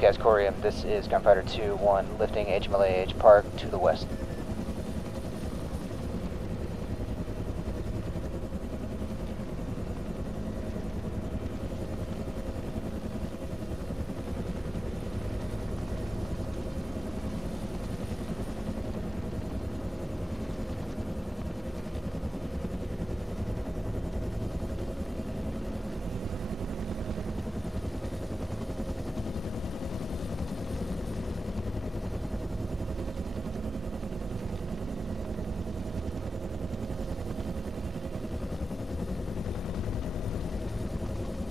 Airfield Corium, this is Gunfighter 2-1, lifting HMLA Park to the west.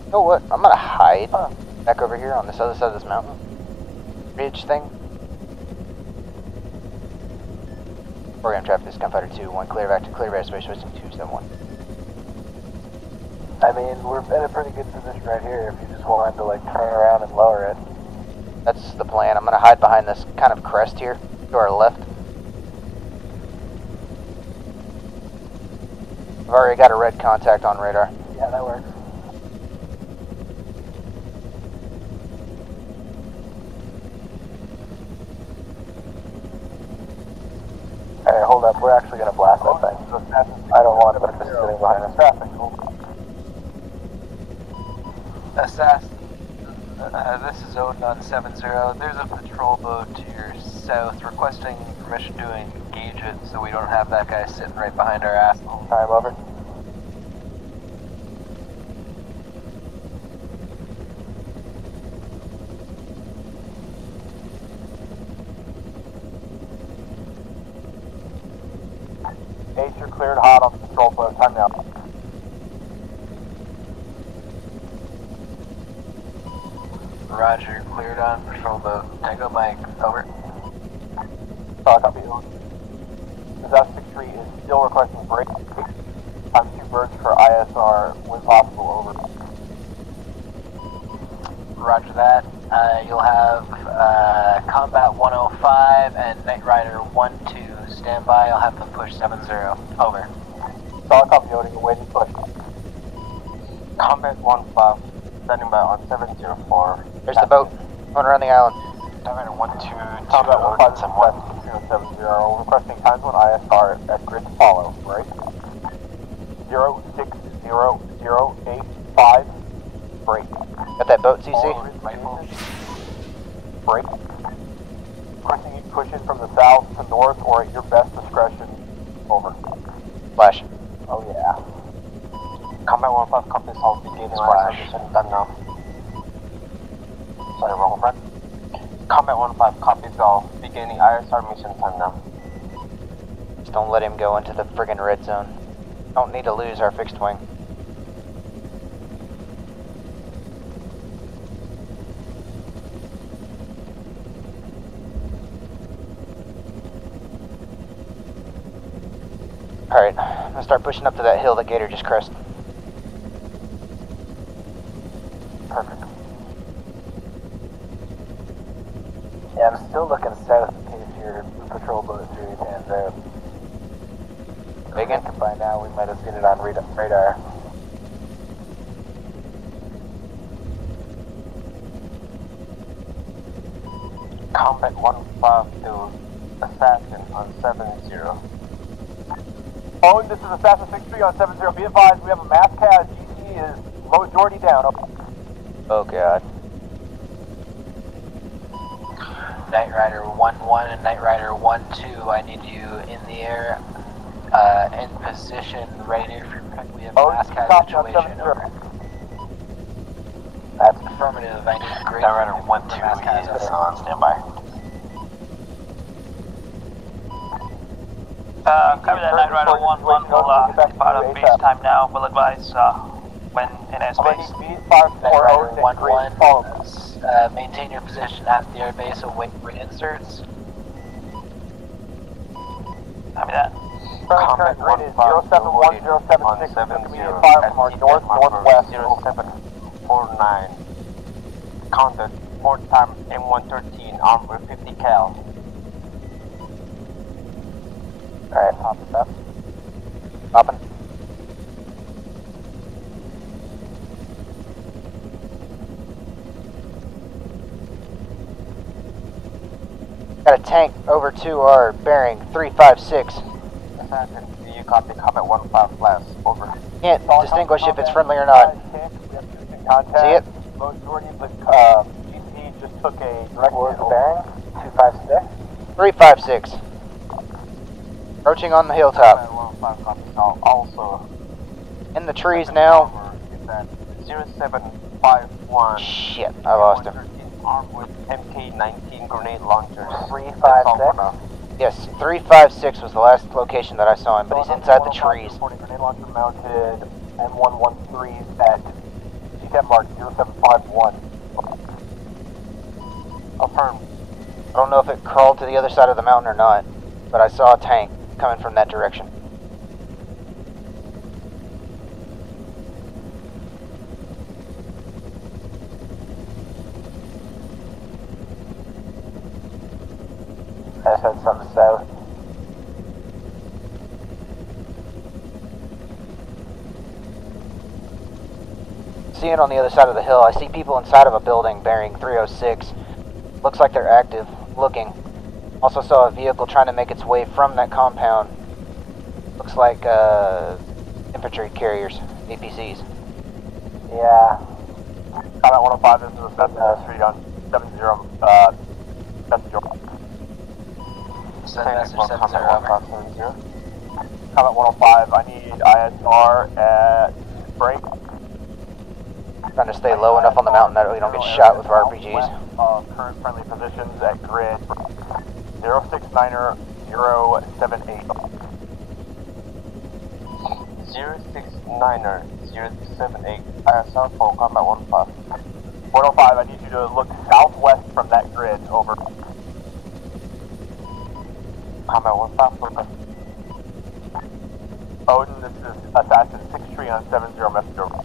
You know what? I'm gonna hide back over here on this other side of this mountain ridge thing. Program traffic, this is Gunfighter 2-1, clear back to clear back space, switching 271. I mean, we're in a pretty good position right here if you just wanted to like turn around and lower it. That's the plan. I'm gonna hide behind this kind of crest here to our left. I've already got a red contact on radar. Yeah, that works. Alright, hold up. We're actually going to blast that thing. I don't want it, but it's just sitting behind us. Traffic. Assassin, this is Odin on 70. There's a patrol boat to your south requesting permission to engage it so we don't have that guy sitting right behind our ass. Time over. Ace, you're cleared hot on the patrol boat. Time now. Roger, cleared on patrol boat. Tango Mike, over. Copy. Disaster 63 is still requesting break. Time 2 birds for ISR when possible, over. Roger that. You'll have Combat 105 and Knight Rider 12 stand by. I'll have them push 70. Over. Solid copy, Odin, awaiting push. Combat 15, standing by on 704. There's the boat, going around the island. Combat 12, Combat 15 70, requesting times when ISR at grid to follow, right? 0600885, break. Got that boat, CC? Break. Requesting you push in from the south to north or at your best discretion, over. Flash. Oh yeah. Combat 15, copy south, beginning mission done now. Sorry, wrong front. Combat 15, copy south, beginning ISR mission time now. Just don't let him go into the friggin' red zone. Don't need to lose our fixed wing. Alright, I'm gonna start pushing up to that hill that Gator just crossed. Perfect. Yeah, I'm still looking south in case your patrol boat through pans out. Bacon? By now we might have seen it on radar. Combat 15 to Assassin on 70. Oh, this is Assassin 63 on 70. Be advised, we have a mass CAD. GC is majority down. Oh god. Knight Rider 11 and Knight Rider 12, I need you in the air, in position, ready for we have a mass CAD situation. Over. That's affirmative. I need great. Knight Rider 12 is on standby. Copy that, Knight Rider 11 will depart of base time now. We'll advise when in airspace. Knight Rider 11, maintain your position at the airbase and wait for inserts. Copy that. Current grid is 071076. Immediate fire from our north-northwest. 0749. Counted 4 times M113 armed with 50 cal. Alright, pop it up. Popping. Got a tank over to our bearing 356. Assassin, do you copy combat 1-5 flash? Over. Can't distinguish if it's friendly or not. See it? Majority of the GP just took a direct bearing. 256. 356. Approaching on the hilltop. 1-5 copy. Also. In the trees now. 0751. Shit, I lost him. Armed with MK-19 grenade launchers. 356. Yes, 356 was the last location that I saw him, but he's inside the trees. Grenade launcher mounted M113s at GTAP mark 0751. Affirm. I don't know if it crawled to the other side of the mountain or not, but I saw a tank coming from that direction. I said something south. Seeing on the other side of the hill, I see people inside of a building bearing 306. Looks like they're active, looking. Also saw a vehicle trying to make its way from that compound. Looks like infantry carriers, APCs. Yeah. Combat 105 into the street on 70, 70. Send message 70 over. Combat 105, I need ISR at break. Trying to stay low enough on the mountain that we don't get shot with our RPGs. Current friendly positions at grid 069er 078. 069er 078. ISR for combat 1-5. 105, I need you to look southwest from that grid, over. Combat 1-5, over. Odin, this is Assassin 6-3 on 70 message over.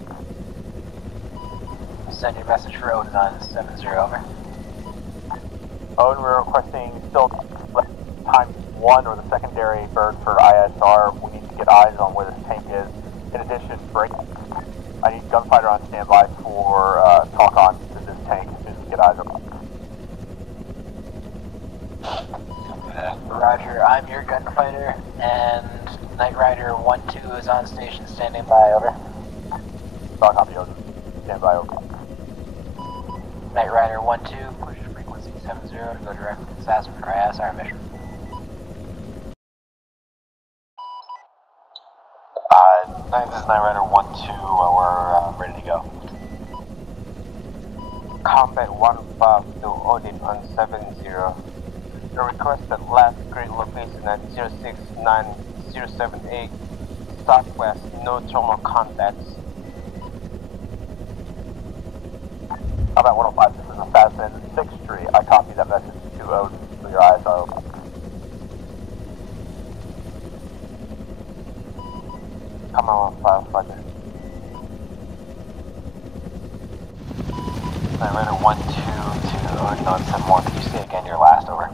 Send your message for Odin on 70 over. Odin, we're requesting still times 1 or the secondary bird for ISR. We need to get eyes on where this tank is. In addition, break. I need gunfighter on standby for talk on to this tank as soon as we get eyes on. Roger, I'm your gunfighter, and Knight Rider 1-2 is on station standing by, over. Talk copy, Odin. Standby, over. Knight Rider 1-2, push frequency 70 to go directly to Assassin for our ISR mission. This is Knight Rider 1-2, we're ready to go. Combat 1-5 to Odin on 70. The requested last grid location at 069078 southwest, no thermal contacts. Combat 105, this is Assassin 6-3. I copy that message to Odin for your ISR. Combat 1-5, roger. Knight Rider 1-2 to Odin on 71. Could you say again your last, over?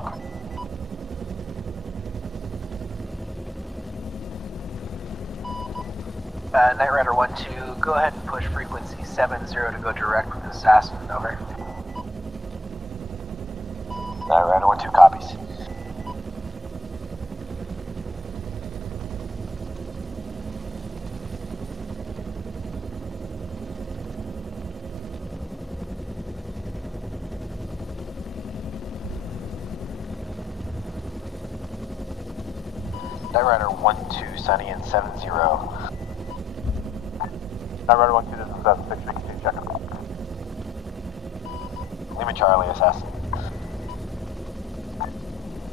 Knight Rider 1-2, go ahead and push frequency 70 to go direct with Assassin, over. Knight Rider 1-2 copies. Knight Rider 1-2, Sunny and 70. Knight Rider 1-2, this is Assassin 6-3. Continue checking. Lima Charlie, Assassin.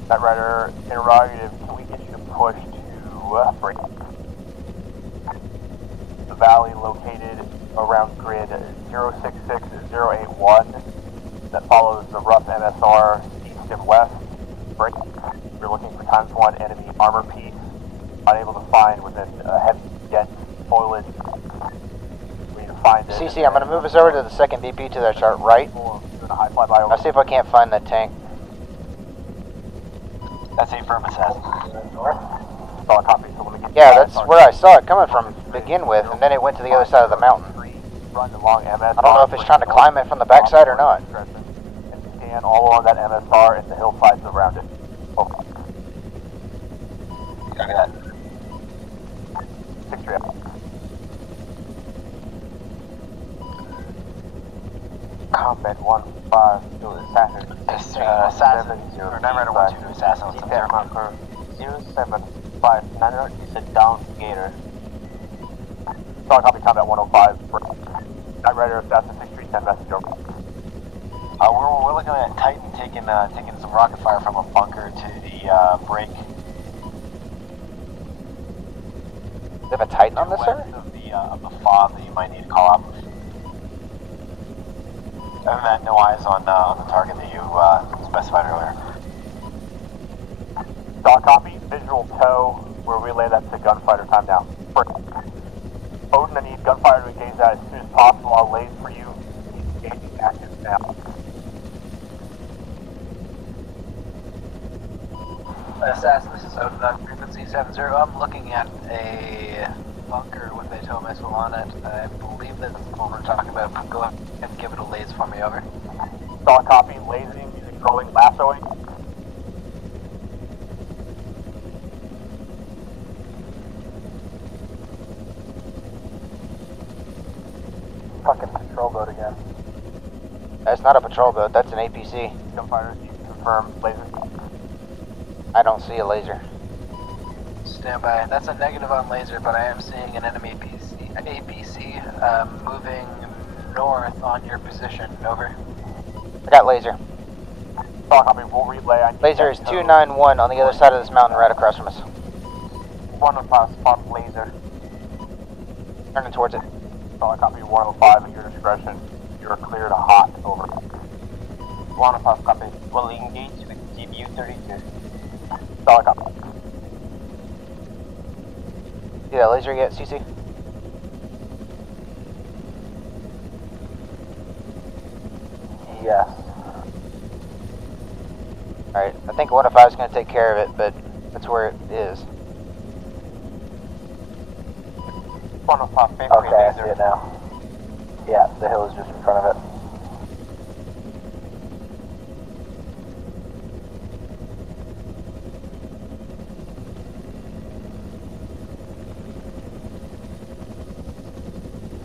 Knight Rider, interrogative, can we get you to push to break? The valley located around grid 066081 that follows the rough MSR east and west. Break. We're looking for ×1 enemy armor piece. Unable to find within a heavy dense foliage. We need to find it. CC, I'm going to move us over to the second BP to that chart right. I'll see if I can't find that tank. That's a firm assassin. Yeah, that's where I saw it coming from to begin with, and then it went to the other side of the mountain. I don't know if it's trying to climb it from the backside or not. scan all along that MSR and the hillsides around it. Over. Copy that. 6-3. Combat 1-5 to Assassin. Assassin, or Night Rider 1-2 to Assassin. TFL marker 075 is a down gator. Solid copy, combat 105. Night Rider, Assassin 6310, message over. We're looking at Titan taking some rocket fire from a bunker to the break. We have a Titan on this, sir? Of the fob that you might need to call up. Other than that, no eyes on the target that you specified earlier. Solid copy, visual tow. We'll relay that to gunfighter time now. Odin, I need gunfire to engage that as soon as possible. I'll lay for you. Engaging active now. Assassin, this is Odin on frequency 70. I'm looking at a bunker with a tow missile on it. I believe that's what we're talking about. Go ahead and give it a laze for me, over. Solid copy, lasing, using trolling, lassoing. Fucking patrol boat again. That's not a patrol boat, that's an APC. Gunfighters, you confirm, laser. I don't see a laser. Stand by. That's a negative on laser, but I am seeing an enemy APC moving north on your position. Over. I got laser. Solid copy, we'll relay. Laser is 291 on the other side of this mountain right across from us. 105 spot laser. Turning towards it. Solid copy, 105 at your discretion. You're clear to hot, over. 105 copy. We'll engage with GBU 32. Solid copy. See that laser yet, CC? Yes. Alright, I think 105 is going to take care of it, but that's where it is. 105 50 Okay, I laser. see it now. Yeah, the hill is just in front of it.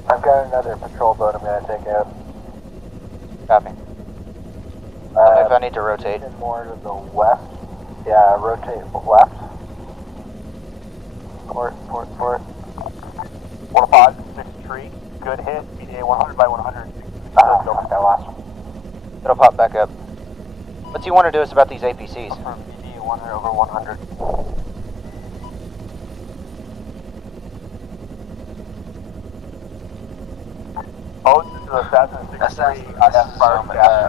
I've got another patrol boat I'm going to take out. Copy. If I need to rotate. More to the west. Yeah, rotate left. Port. 105, 63. Good hit. BDA 100 by 100. That last one. It'll pop back up. What's he want to do us about these APCs? From BDA 100 over 100. Odin to Assassin 63. I have fire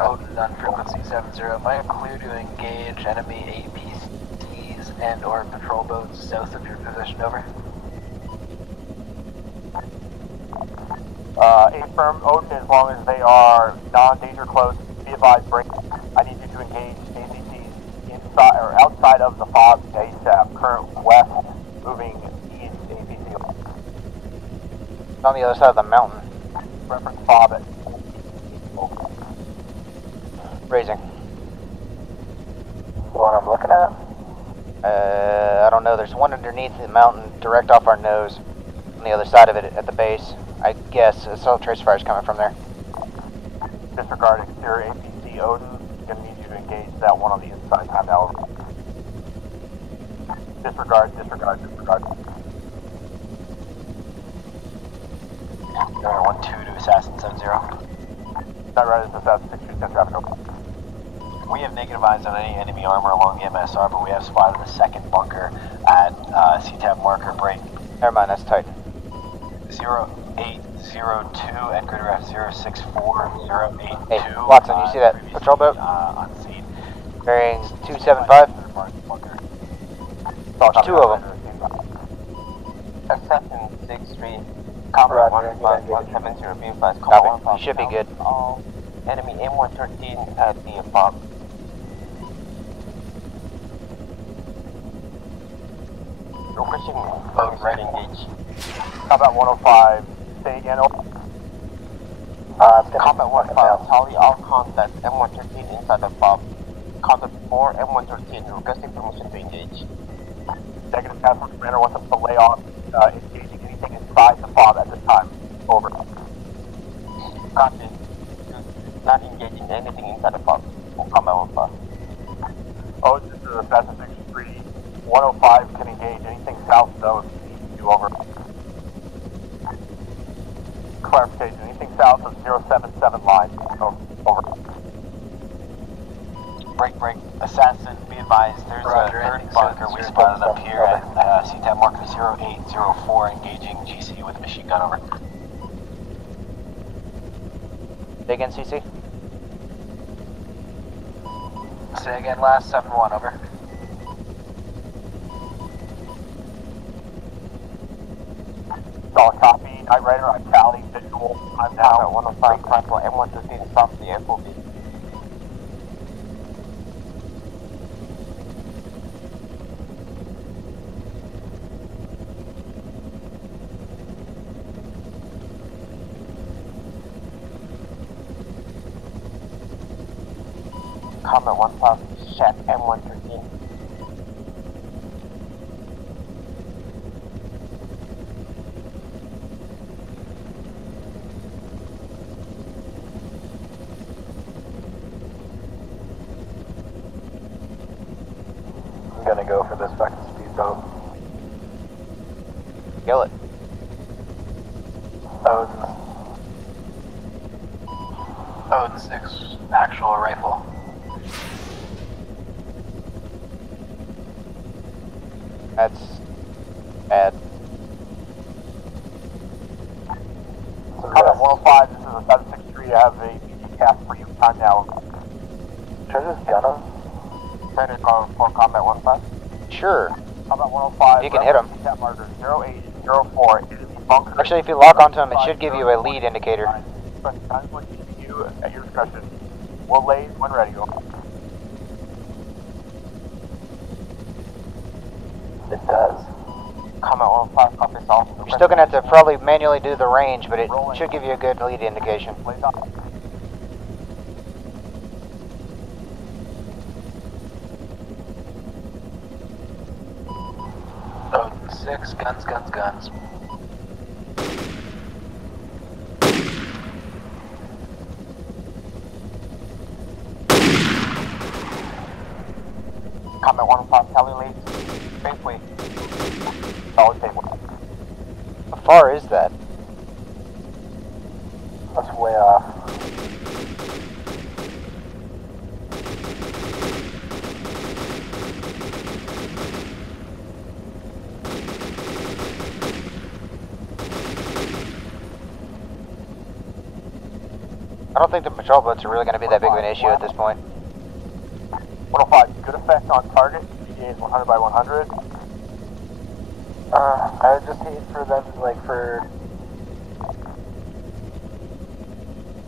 Odin on frequency 70. Am I clear to engage enemy APCs and or patrol boats south of your position, over? A-firm, Odin, as long as they are non-danger close, be advised, break. I need you to engage ACTs inside or outside of the fob ASAP. Current west, moving east, APC. It's on the other side of the mountain. Reference fob at Raising. the one I'm looking at. I don't know, there's one underneath the mountain, direct off our nose. On the other side of it, at the base. I guess assault trace fire is coming from there. Disregard exterior APC Odin. Gonna need you to engage that one on the inside. Time now. Disregard. 1-2 to Assassin 70. Night Rider's Assassin 6310 traffic open. We have negative eyes on any enemy armor along the MSR, but we have spotted a second bunker at CTAB marker break. Never mind, that's Titan. 0802 and grid ref 064-082. Hey, Watson, you see that patrol boat? On scene. Bearing 275? There's two of them. Assassin 63. Combat 15170. Be advised. Copy. You should be good. All enemy M113 at the fob. Requesting boat right engage. Combat 105. Say again. Combat 1-5, tally all contact M113 inside the fob. Contact 4, M113, requesting permission to engage. Negative Task Force Commander wants us to lay off engaging anything inside the fob at this time. Over. Copy. Not engaging anything inside the fob. Combat 1-5. Oh, this is a Fast and 63. 105 can engage anything south though if you need to. Over. Clarification, anything south of 077 line. Over. Break. Assassin, be advised, there's a third bunker. We spotted up here at CTAB marker 0804, engaging GC with a machine gun. Over. Say again, CC. Say again, last 7-1, over. Solid copy, Night Rider, I tally, visual, I'm now. Combat 105, rifle M113, stop the FOB. Combat 1-5, Shack M113. I'm gonna go for this fucking speedboat. Kill it. Odin 6, actual rifle. That's bad. Combat 105, this is a 763, I have a BG cast for you, time now. Should I just gun him? Better call for combat 1-5? Sure. Combat 105, You can hit him. CTAB marker 0804, enemy bunker. Actually, if you lock onto him, it should give you a lead indicator. Press 91 TFU at your discretion. We'll lay when ready. It does. Combat 1-5, copy all. You're still gonna have to probably manually do the range, but it should give you a good lead indication. Blaze up. Odin 6, guns. Combat 1-5, tally lead. Safely. Solid table. How far is that? That's way off. I don't think the patrol boats are really going to be that big of an issue at this point. 105, good effect on target. CDA is 100 by 100. I would just hate for them,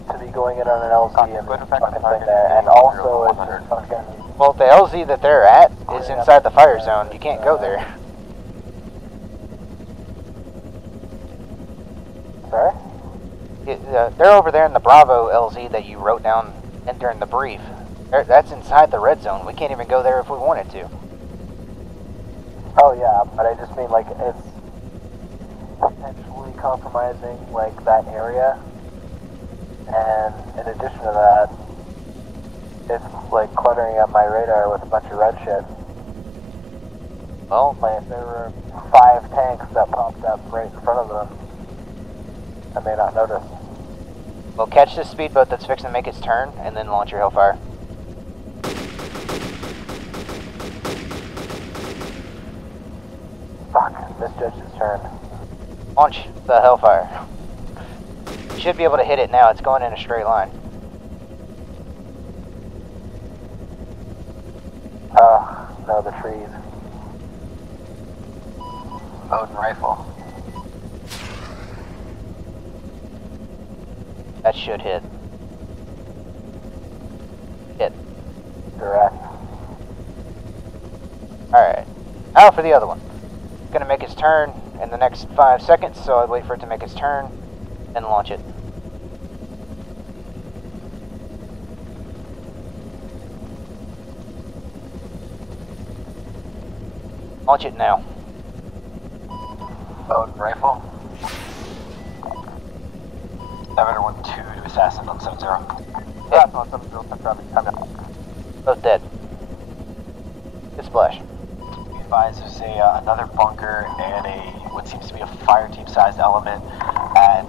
to be going in on an LZ and fucking thing there, and also it's just fucking... Well, the LZ that they're at is inside the fire zone. You can't go there. Sorry? They're over there in the Bravo LZ that you wrote down during the brief. That's inside the red zone. We can't even go there if we wanted to. Oh yeah, but I just mean it's potentially compromising that area, and in addition to that, it's cluttering up my radar with a bunch of red shit. Well, If there were 5 tanks that popped up right in front of them, I may not notice. well, catch this speedboat that's fixing to make its turn, and then launch your Hellfire. Fuck, misjudged his turn. Launch the Hellfire. You should be able to hit it now. It's going in a straight line. Oh, no, the trees. Odin rifle. That should hit. Hit. Direct. Alright. Now for the other one. It's going to make its turn in the next 5 seconds, so I'd wait for it to make its turn, and launch it. Launch it now. Bowden rifle. 712 to assassin on 70. Assassin on 70, send traffic, time now. Both dead. Good splash. Be advised there's another bunker and what seems to be a fire team sized element at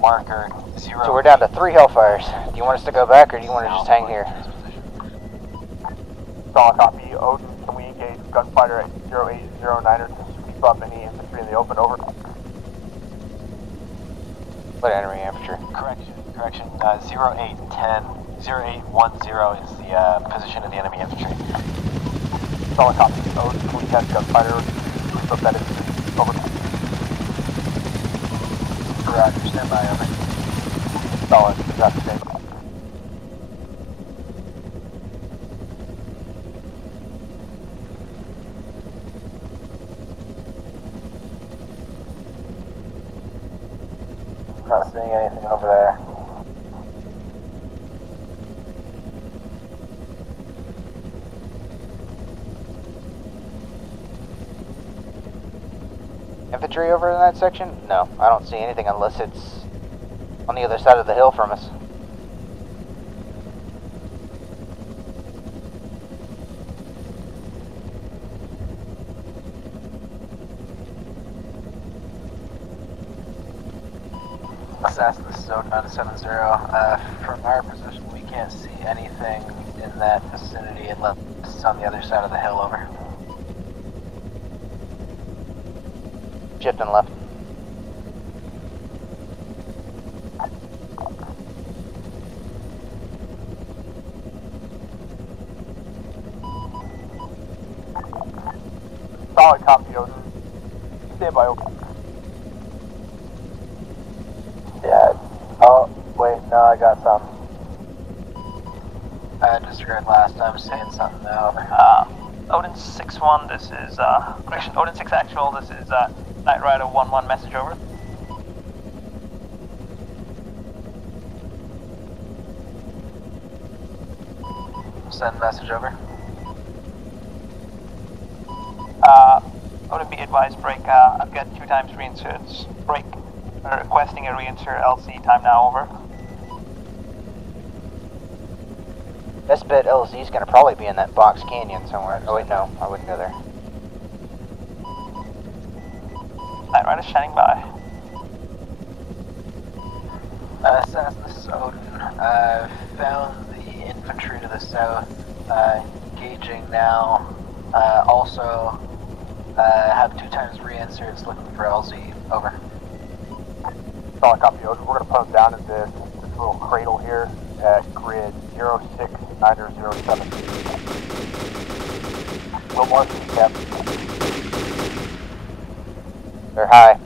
marker 0. So we're down to 3 Hellfires. Do you want us to go back or do you want to just hang here? Solid copy. Odin, can we engage gunfighter at 0809er to sweep up any infantry in the open? Over. What enemy infantry? Correction. 0810. 0810 is the position of the enemy infantry. Solid copy. Odin, can we test gunfighter to sweep up that infantry? Over. Roger, stand by, over. Solid, traffic change. Not seeing anything over there. Infantry over in that section? No, I don't see anything unless it's on the other side of the hill from us. Assassin, this is 0970. From our position, we can't see anything in that vicinity unless it's on the other side of the hill, over. Shifting left. Solid copy, Odin. Stand by, open. Yeah. Oh, wait, no, I got some. I just heard last time saying something now, over. Odin 6-1, this is, correction, Odin 6 actual, this is, Knight Rider 1-1 message, over. Send message, over. Odin be advised, break, I've got 2 times reinserts, break, requesting a reinsert LC, time now, over. Best bet LZ's gonna probably be in that box canyon somewhere. Oh wait, no, I wouldn't go there. Knight Rider standing by. Assassin, this is Odin. Found the infantry to the south, engaging now. Also, have 2 times reinserts looking for LZ, over. Solid copy, Odin. We're going to put them down in this little cradle here at grid 069007. We'll mark the cap. They're high.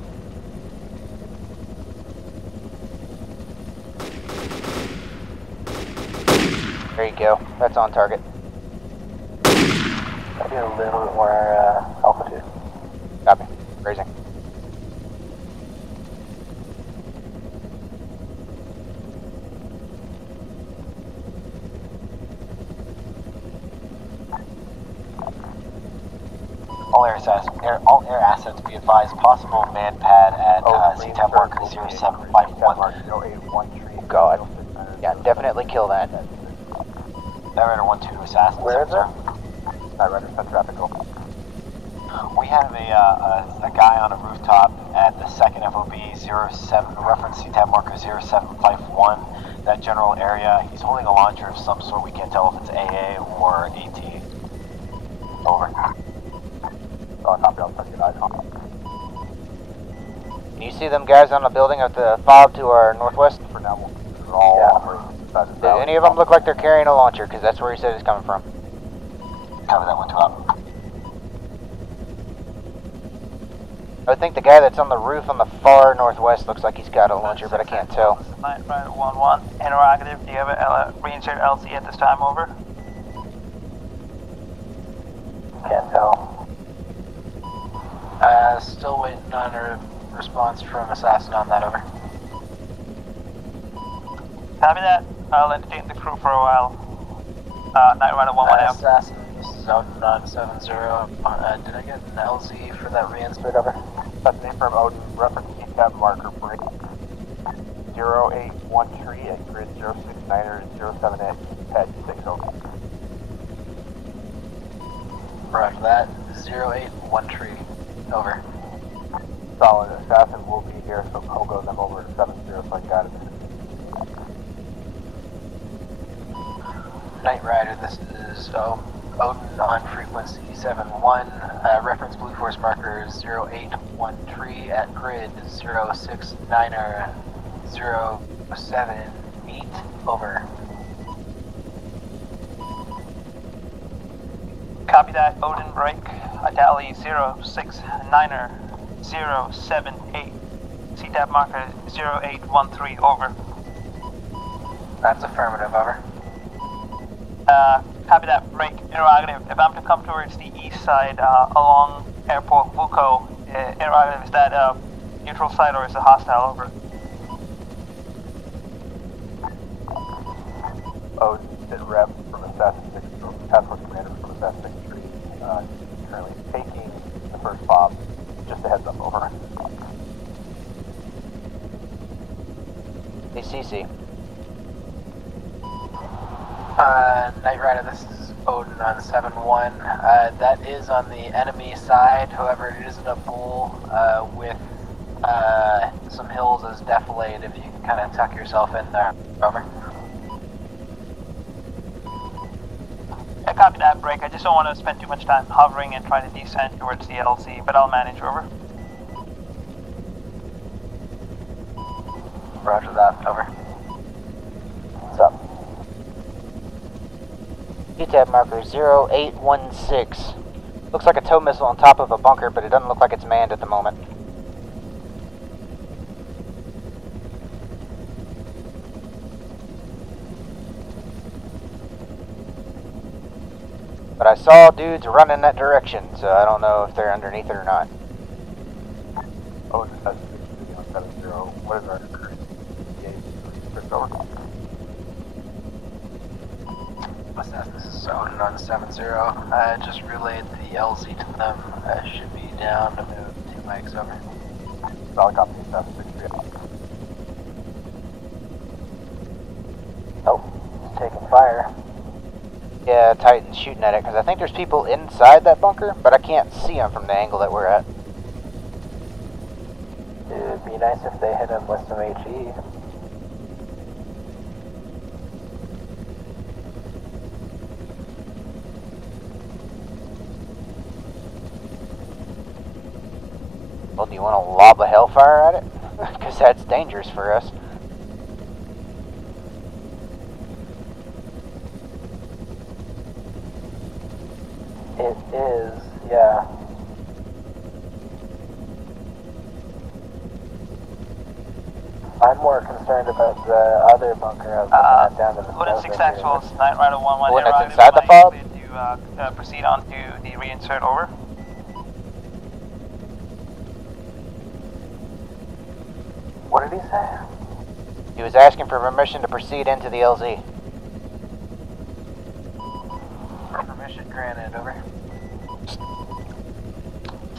There you go. That's on target. I need a little bit more altitude. Copy. Raising. All air assets be advised, possible man pad at CTAP marker 0751. Oh god. Yeah, definitely kill that. Narrator 12 assassin. Where is it? Narrator, send traffic, over. We have a guy on a rooftop at the second FOB 07, reference CTAP marker 0751. That general area. He's holding a launcher of some sort. We can't tell if it's AA or AT. Over. Copy, I'll send you guys on. Can you see them guys on the building at the fob to our northwest? For now, we're all operating inside the Do valley. any of them look like they're carrying a launcher? Because that's where he said it's coming from. Cover that 112. I would think the guy that's on the roof on the far northwest looks like he's got a launcher, but I can't tell. This is Knight Rider 1-1, interrogative, do you have a reinsert LC at this time, over? Can't tell. Still waiting on a response from Assassin on that, over. Copy that. I'll entertain the crew for a while. Knight Rider 1-1 out. Assassin, this is is Odin 70. Did I get an LZ for that reinsert over? That's an affirm Odin, reference TCAP marker break 081 at grid 069er 078 pad 6 over. Roger that. 081 tree. Over. Solid. Assassin will be here, so I'll go them over to 70, so I got it. Knight Rider, this is Odin on frequency 71. Reference Blue Force marker 081 at grid 069er 07 meet. Over. Copy that, Odin break, Itali 069er 078, CTAP marker 0813, over. That's affirmative, over. Copy that, break, interrogative. If I'm to come towards the east side along Airport Vuko, interrogative, is that a neutral side or is it hostile, over? Odin, sit rep from Assassin 6, Task Force Commander from Assassin 6 Tree, currently taking the first fob. Just a heads up, over. ACC. Knight Rider, this is Odin on 7-1. That is on the enemy side, however it isn't a pool with some hills as defilade if you can kind of tuck yourself in there. Over. I copy that, break. I just don't want to spend too much time hovering and trying to descend towards the LZ, but I'll manage, over. Roger that, over. What's up? TTAB marker 0816. Looks like a tow missile on top of a bunker, but it doesn't look like it's manned at the moment. But I saw dudes running that direction, so I don't know if they're underneath it or not. Oh, that's 60 on 70. What is our current engagement? Over. This is Odin on 7-0. Just relayed the LZ to them. Should be down to move 2 mics, over. Solid copy, Assassin 6 Tree. Oh, it's taking fire. Yeah, Titan's shooting at it, because I think there's people inside that bunker, but I can't see them from the angle that we're at. It'd be nice if they hit him with some HE. Well, do you want to lob a hellfire at it? Because that's dangerous for us. It is, yeah. I'm more concerned about the other bunker of the down to the Odin south 6 end here. actuals, Knight Rider 1-1. The one that's inside the fob? To proceed on to the reinsert, over. What did he say? He was asking for permission to proceed into the LZ. Permission granted, over.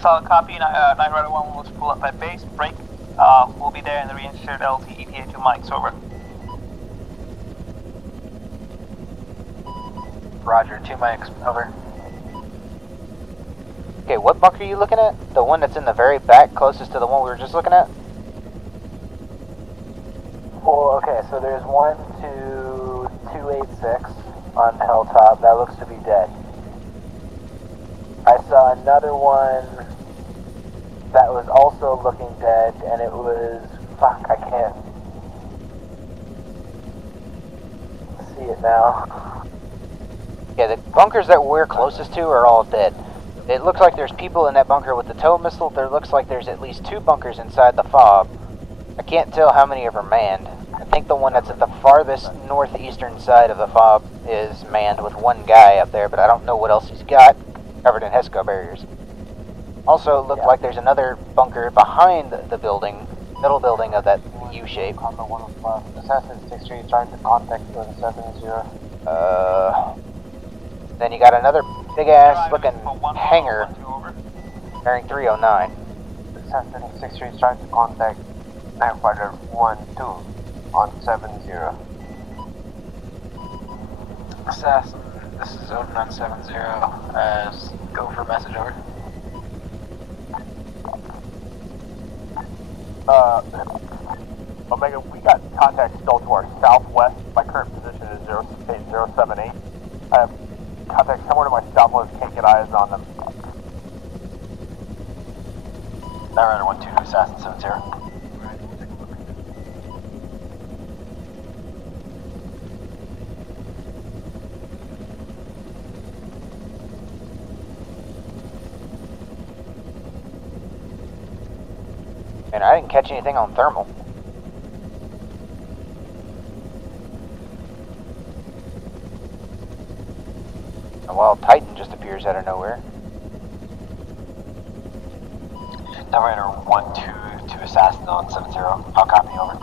Solid copy, Knight Rider 1 will pull up at base, break. We'll be there in the reinsert LT ETA 2 mics, over. Roger, 2 mics, over. Okay, what bunker are you looking at? The one that's in the very back, closest to the one we were just looking at? Well, okay, so there's 286 on Hilltop. That looks to be dead. I saw another one that was also looking dead, and it was... Fuck, I can't see it now. Yeah, the bunkers that we're closest to are all dead. It looks like there's people in that bunker with the tow missile. There looks like there's at least 2 bunkers inside the fob. I can't tell how many of them are manned. I think the one that's at the farthest northeastern side of the fob is manned with 1 guy up there, but I don't know what else he's got, covered in HESCO barriers. Also, it looked like there's another bunker behind the building, middle building of that U shape. On the one on the left. Assassin 6 Tree trying to contact with 7-0. Then you got another Big ass looking hangar bearing 309. Assassin 63 trying to contact Airfighter 12 on 70. Assassin, this is Odin on 70. Go for message over. Omega, we got contact still to our southwest. My current position is 068078. I have contact somewhere to my southwest, can't get eyes on them. Rider 12 to Assassin 70. And I didn't catch anything on thermal. A wild Titan just appears out of nowhere. Rider 12 to Assassin on 70. I'll copy over.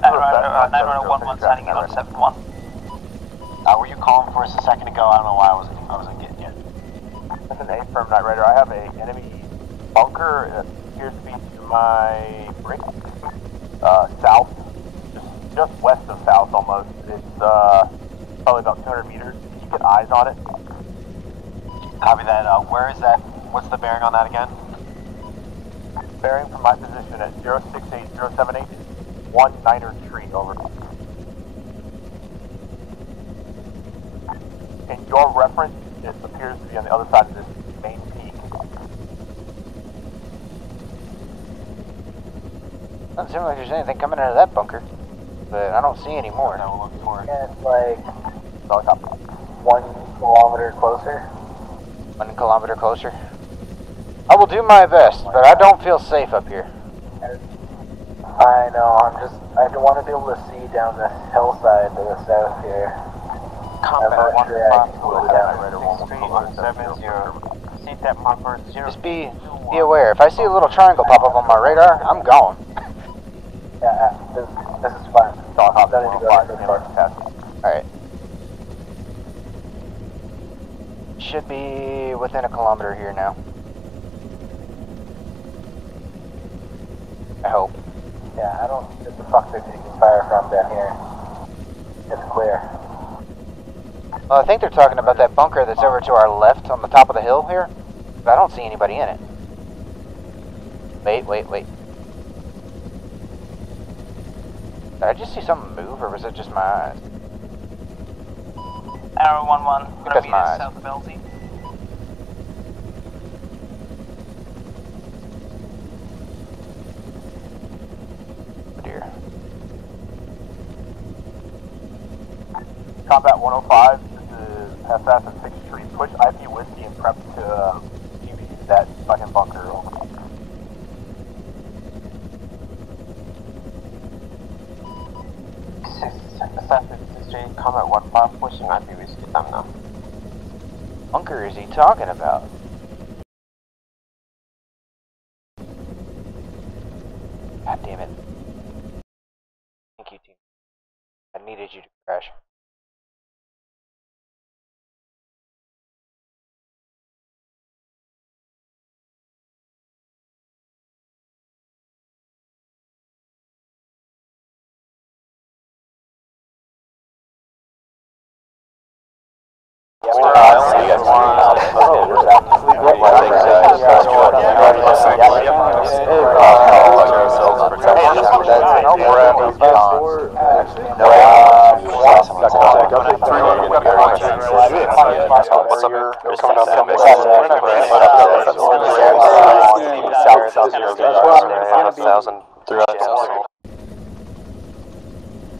Rider 11 signing in on 71. Were you calling for us a second ago? I don't know why I wasn't getting you. That's an A firm, Night Rider. I have an enemy bunker. It appears to be to my break. South. Just west of south almost. It's probably about 200 meters. Can you get eyes on it? Copy that. Where is that? What's the bearing on that again? Bearing from my position at 068078, 19er tree, over. And your reference, it appears to be on the other side of this main peak. Doesn't seem like there's anything coming out of that bunker, but I don't see any more. No, we'll look for it. And like Helicopter. 1 kilometer closer. 1 kilometer closer. I will do my best, but I don't feel safe up here. I know, I want to be able to see down this hillside to the south here. Combat 1-5, see that marker 0. Just be aware. If I see a little triangle pop up on my radar, I'm gone. Yeah, this is fine. Don't need to go this far. Alright. Should be within a kilometer here now. I hope. Yeah, I don't know what the fuck they're taking fire from down here. It's clear. Well, I think they're talking about that bunker that's over to our left on the top of the hill here, but I don't see anybody in it. Wait. Did I just see something move, or was it just my eyes? Arrow 11, gonna That's be my eyes. south of LZ. Oh dear. Combat 105, this is Assassin 63. Push IP Whiskey and prep to TV that fucking bunker. Assassin 63, combat 1-5, pushing IP Whiskey time now. Bunker is he talking about? God damn it. Thank you, team. I needed you to crash.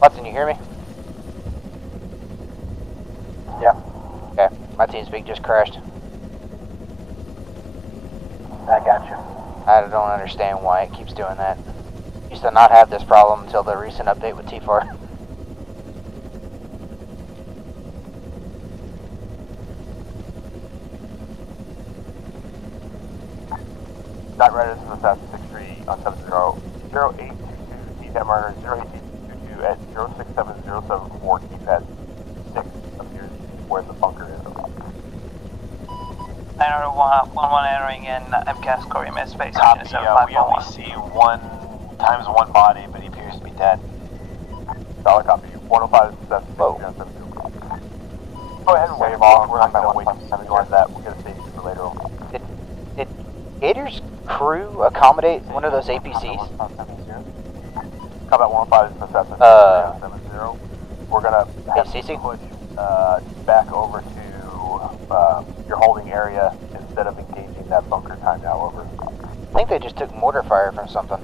Watson, you hear me? Yeah. Okay, my TeamSpeak just crashed. I got you. I don't understand why it keeps doing that. Used to not have this problem until the recent update with T4. Night Rider, this is Assassin 63 on 70. 0822, TFM Runner 0822 at 06707 keep at 6 appears where the bunker is. 911 entering in MCAS Corium airspace. Copy, we only see 1 body, but he appears to be dead. Solid copy. 105 is the Go ahead and wave off. We're not going to waste time on that. We'll get a safety for later on. Did Gator's crew accommodate one of those APCs? Combat 105 is assessment. 70. We're going to have to push back over to your holding area instead of engaging that bunker time now. Over. I think they just took mortar fire from something.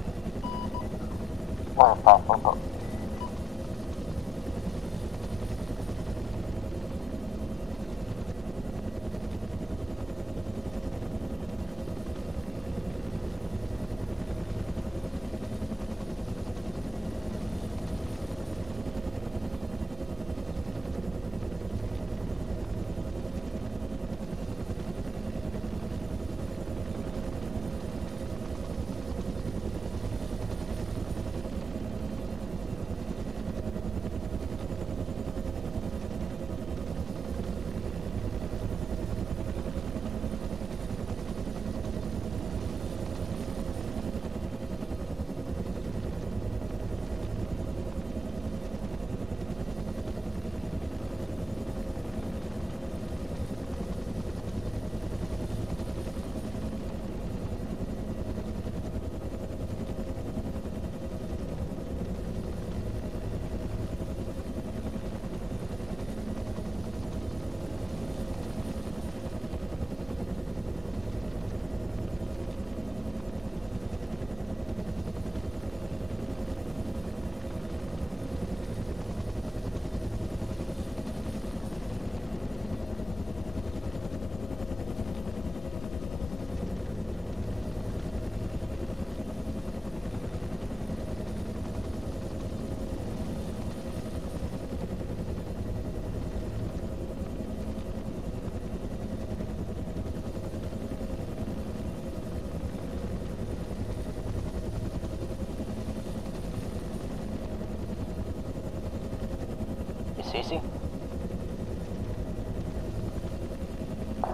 CC?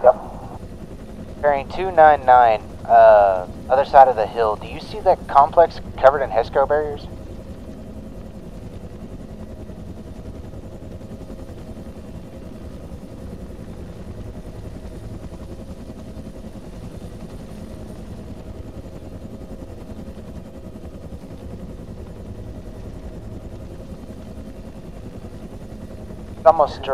Yep. Bearing 299, other side of the hill. Do you see that complex covered in HESCO barriers? Almost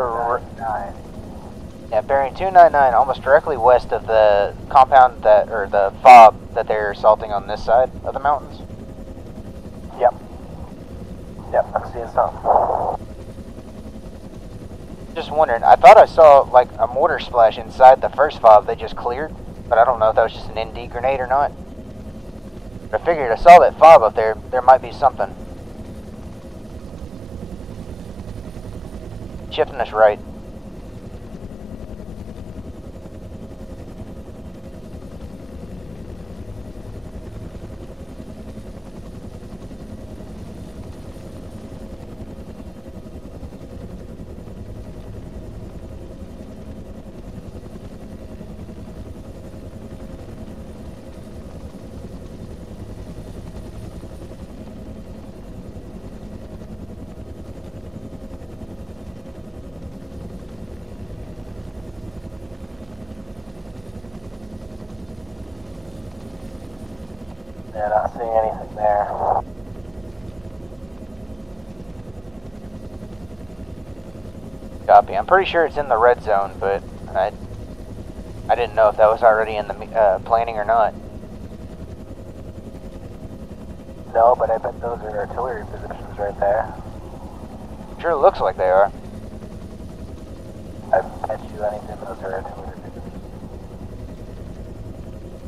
yeah, bearing 299, almost directly west of the compound that, or the fob that they're assaulting on this side of the mountains. Yep. Yep, I'm seeing something. Just wondering, I thought I saw like a mortar splash inside the first fob they just cleared, but I don't know if that was just an ND grenade or not. But I figured I saw that fob up there, there might be something. Shifting us right. Yeah, not seeing anything there. Copy. I'm pretty sure it's in the red zone, but I didn't know if that was already in the planning or not. No, but I bet those are artillery positions right there. Sure looks like they are. I bet you anything those are artillery positions.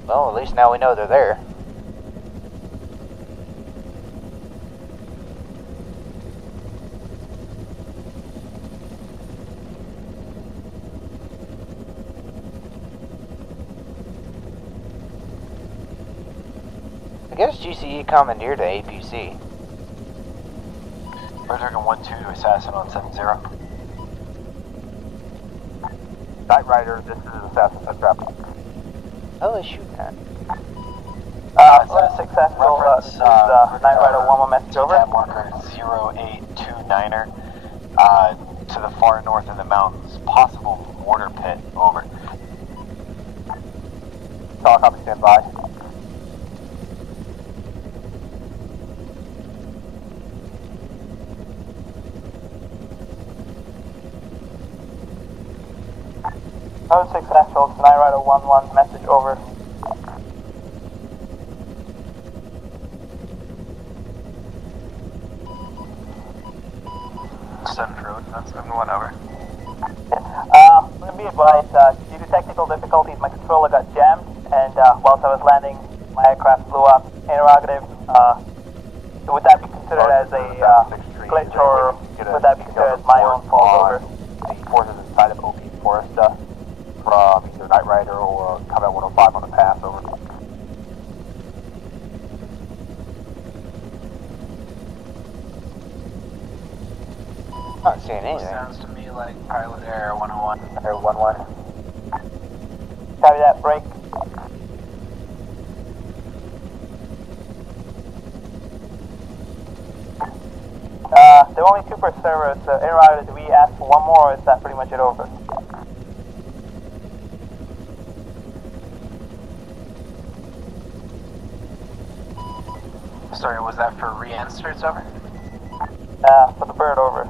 Well, at least now we know they're there. I guess GCE commandeered the APC. We're taking 1-2 to assassin on 7-0. Night Rider, this is assassin, trap. hell are they shooting at? Successful. This is Night Rider 1-1 message over. TFLED marker 0829er to the far north of the mountains. Possible mortar pit. Over. Solid copy, stand by. Oh, 6 actual, Night Rider 1-1 message over. Central, that's 7-1 over. Let me be advised, due to technical difficulties, my controller got jammed, and whilst I was landing, my aircraft blew up. Interrogative, would that be considered as a glitch, or would that be considered as my own fault? Over. The forces inside of OP Forest from either Night Rider or Combat 105 on the pass. Over. Not seeing anything. Sounds to me like pilot error 101. Air 1-1. Copy that, break. There are only 2 per server, so interrogative, do we ask for one more, or is that pretty much it over? Sorry, was that for re-inserts? Over? For the bird, over.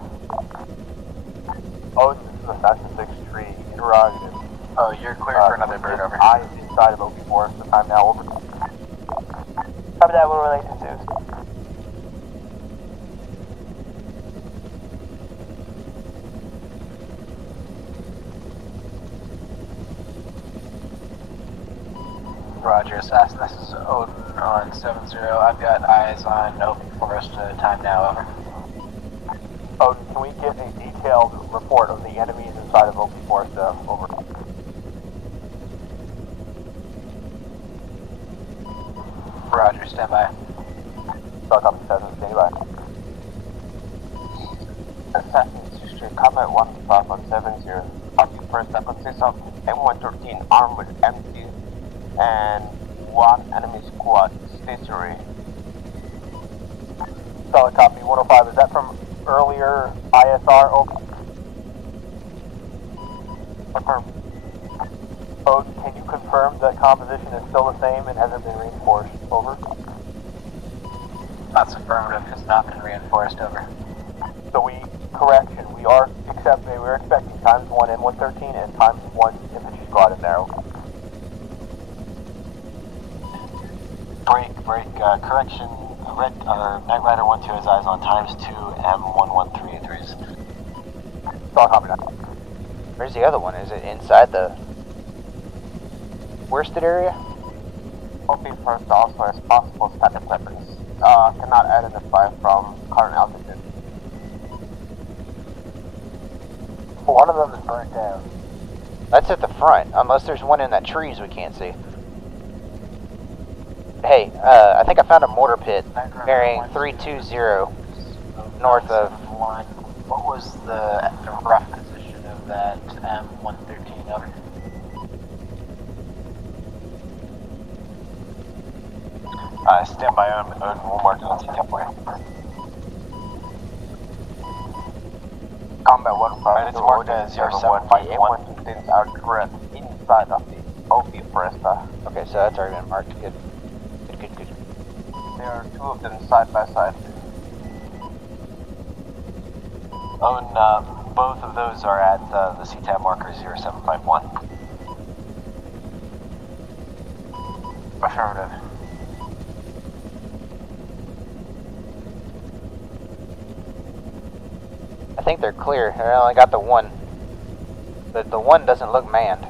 Oh, this is a Cessna 6-3, interrogative. Oh, you're clear for another bird. Over. Eyes inside of OP Forest, the time now. Over. Copy that, we'll relate to Zeus. Roger, Assassin, this is Odin on 7-0. I've got eyes on OP Forest, time now. Over. Oh, can we get a detailed report of the enemies inside of OP Forest? Over. Roger, stand by. Solid copy, Cessna, stand by. Assassin Street, Combat 1-5 on 7-0. OP Forest that consists of M113 armed with MT and 1 enemy squad stationary. Solid copy, 105. Is that from earlier ISR? Over. Confirm. Oh, can you confirm that composition is still the same and hasn't been reinforced? Over. That's affirmative, has not been reinforced. Over. So correction, we're expecting times 1 M113 and times 1 infantry squad in there. Break, correction, Night Rider 1-2 has eyes on times 2 M113-3s. Solid copy now. Where's the other one? Is it inside the worsted area? OP Forest also has possible static weapons. Cannot identify from current altitude. One of them is burnt down. That's at the front, unless there's one in that trees we can't see. Hey, I think I found a mortar pit bearing 320 north of... What was the rough position of that M113? Over. Stand by on Odin, we'll mark it on TFLED for you. Combat 1-5 it's marked as 0751. M113s are direct inside of the OP Forest. Okay, so that's already been marked. Good. Good. There are 2 of them side by side. Odin, both of those are at the CTAB marker 0751. Affirmative. I think they're clear. I only got the one. But the one doesn't look manned.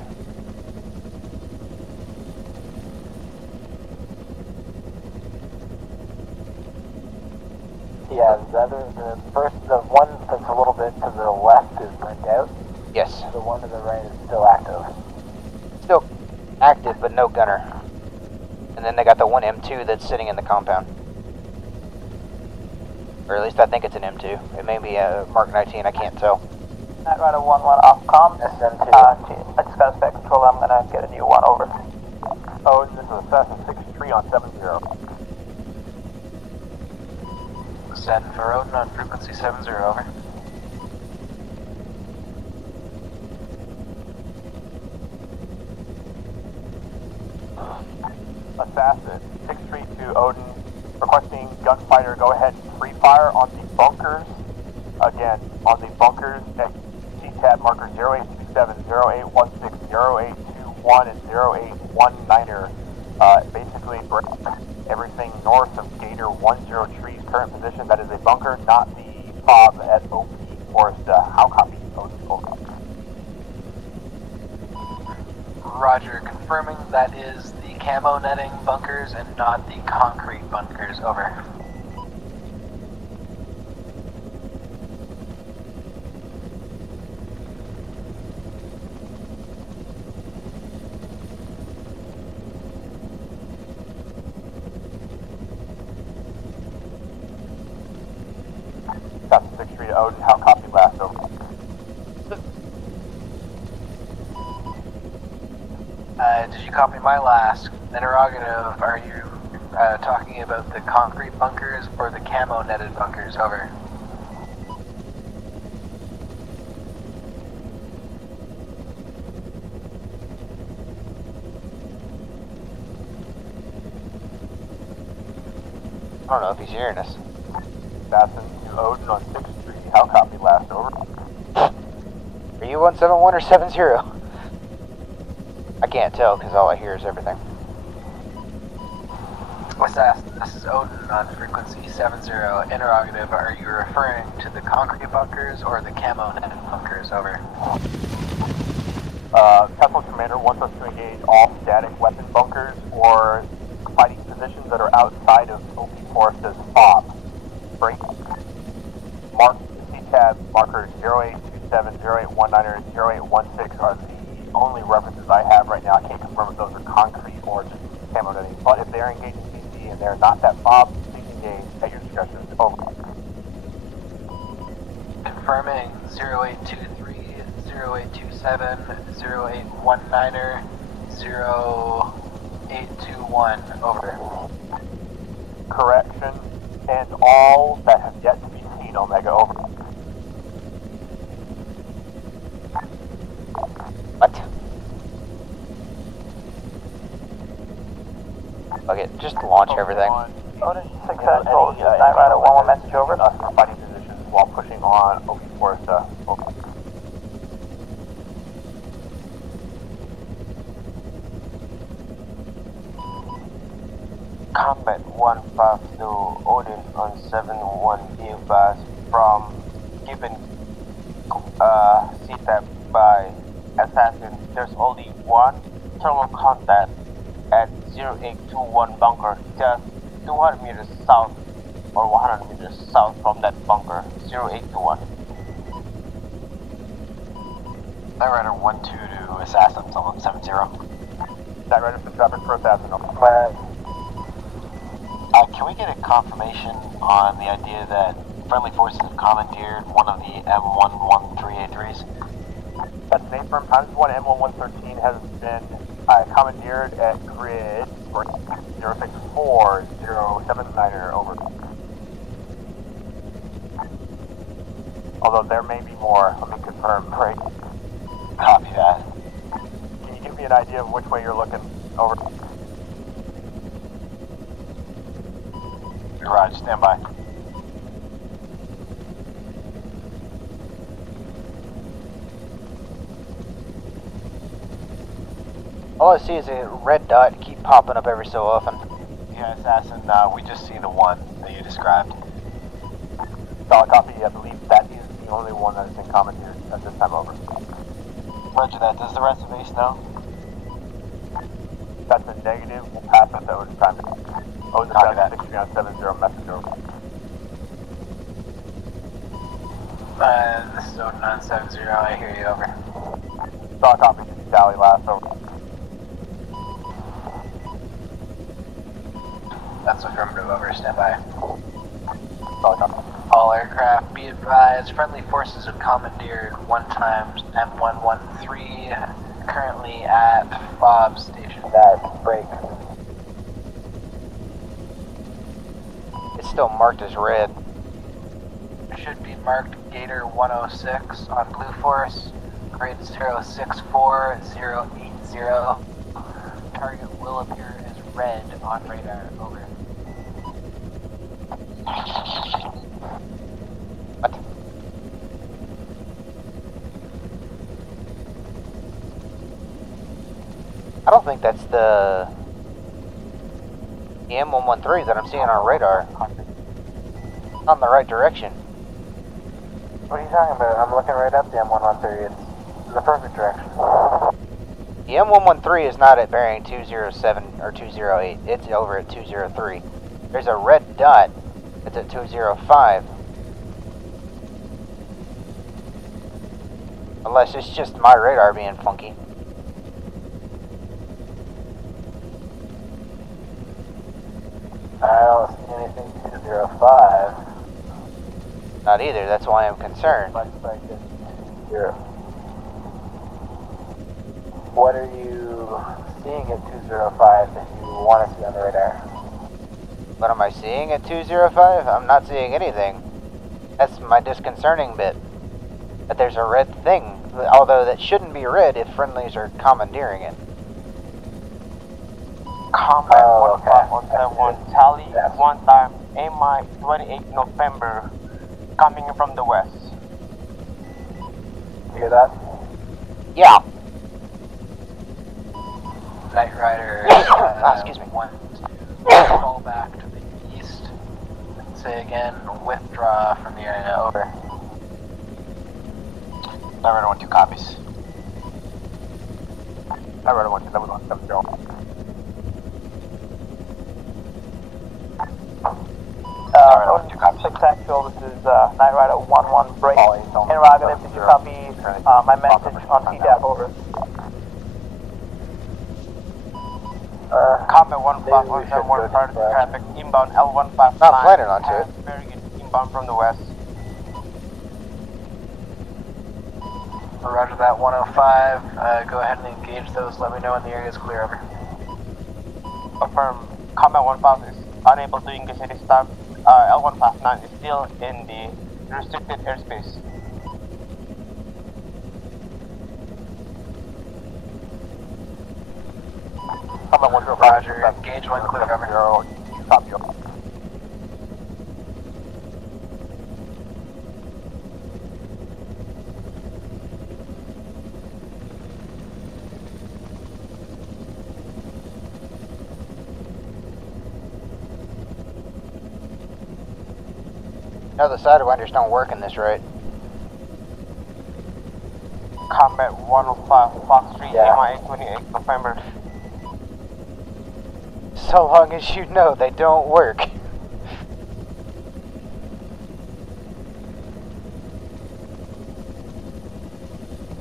Yeah, the one that's a little bit to the left is burnt out. Yes. The one to the right is still active. Still active, but no gunner. And then they got the one M2 that's sitting in the compound. Or at least I think it's an M2. It may be a Mark 19, I can't tell. Night Rider 1-1 off comm. SM2. I just got a spec controller, I'm gonna get a new one over. Odin, this is Assassin 6-3 on 70. Send for Odin on frequency 70, over. Assassin 6-3 to Odin, requesting gunfighter, go ahead and free fire on the bunkers. Again, on the bunkers at CTAB marker 0827, 0816, 0821, and 0819er. Basically break everything north of Gator 10 trees current position. That is a bunker, not the fob at OP Forest. How copy? Over. Roger, confirming that is the camo netting bunkers and not the concrete bunkers, over. That's 6-3 to Odin, how copy last, over. Did you copy my last? Interrogative, are you talking about the concrete bunkers or the camo netted bunkers, over? I don't know if he's hearing us. Assassin to Odin on 6-3, how copy last, over. Are you 171 or 70? I can't tell because all I hear is everything. Assassin, this is Odin on frequency 70. Interrogative, are you referring to the concrete bunkers or the camo netted bunkers, over? Castle Commander wants us to engage all static weapon bunkers or fighting positions that are outside of OP Forest's FOB. Break. Mark CTAB markers 0827, 0819, or 0816 are the only references I have right now. I can't confirm if those are concrete or just camo netting. But if they're engaging CC and they're not that FOB, please engage at your discretion. Over. Confirming 0823, 0827, 0819er, 0821, over. Correction, and all that have yet to be seen, Omega, over. What? Okay, just launch everything. Odin successful, just Night Rider 1-1 message, over. Fighting positions while pushing on OP Forest, over. Combat 152 Odin on 71 advance from given CTAB by Assassin. There's only one thermal contact at 0821 bunker, just 200 meters south or 100 meters south from that bunker, 0821. Night Rider 1-2 to Assassin, someone 70. Night Rider for traffic for Assassin, over. Can we get a confirmation on the idea that friendly forces have commandeered one of the M113A3s? That's an affirm. Times 1 M1113 has been commandeered at grid 064079er, over. Although there may be more, let me confirm. Great. Copy that. Can you give me an idea of which way you're looking, over? Roger, stand by. All I see is a red dot keep popping up every so often. Yeah, Assassin, we just see the one that you described. Solid copy, I believe that is the only one that has been commandeered at this time, over. Roger that. Does the rest of base know? That's a negative. We'll pass it to Odin time. Odin Copy that. 6-3-70 message, over. This is Odin on 70. I hear you, over. Solid copy, Sally last, over. That's affirmative, over. Stand by. Solid copy. All aircraft, be advised, friendly forces have commandeered 1 times M113 currently at Bob's station. That break. It's still marked as red. Should be marked Gator 106 on Blue Force, grade 064080. Target will appear as red on radar, over. What? I don't think that's the M113 that I'm seeing on radar. Not in the right direction. What are you talking about? I'm looking right up the M113. It's in the perfect direction. The M113 is not at bearing 207 or 208. It's over at 203. There's a red dot that's at 205. Unless it's just my radar being funky. I don't see anything 205. Not either, that's why I'm concerned. Here. What are you seeing at 205 that you want to see on the radar? What am I seeing at 205? I'm not seeing anything. That's my disconcerting bit. That there's a red thing, although that shouldn't be red if friendlies are commandeering it. Combat Oh, okay. 1517, tally one time, AMI 28 November, coming from the west. You hear that? Yeah. Knight Rider, Excuse me. fall back to the east. Say again, withdraw from the area, over. Knight Rider 1-2 copies. Knight Rider 1-2, that was 170. Six actual, this is Knight Rider 1-1 break. Interrogative, did you copy my message on TDAP, over? Combat 1517, part of the traffic, inbound L159. Not planning onto it. Very good, inbound from the west. Roger that, 105. Go ahead and engage those. Let me know when the area is clear, over. Affirm, Combat 15 is unable to engage at this time. L159 is still in the restricted airspace. Combat 105. Roger, engage when clear, over. Copy. No, the sidewinders don't work in this, right? Combat 105, Fox 3, Yeah. AMI 28 November. So long as you know they don't work.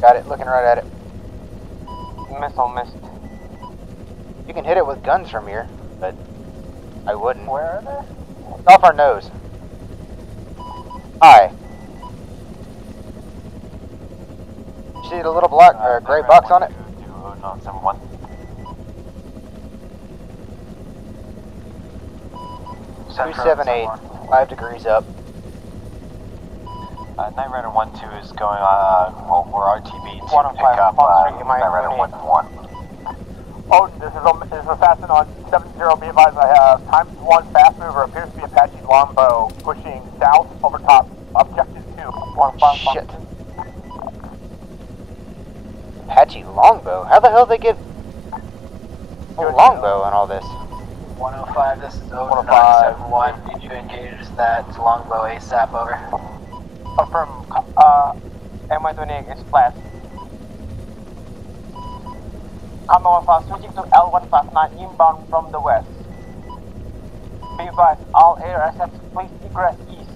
Got it, looking right at it. Missile missed. You can hit it with guns from here, but I wouldn't. Where are they? It's off our nose. Hi. See the little black or gray box on it? 20971. Central, 278, 5 degrees up. Knight Rider 1-2 is going over RTB to 105, pick up Fox 3, Knight Rider 1-1. Oh, this is Assassin on 70, be advised I have ×1 fast mover, appears to be Apache Longbow, pushing south over top, objective 2, 15. Shit. Apache longbow? How the hell did they get a longbow and all this? 105, this is over 971. Did you engage that longbow ASAP, over? Affirm, MI 28 is flat. Combat 15 switching to L159 inbound from the west. Be advised, all air assets please egress east.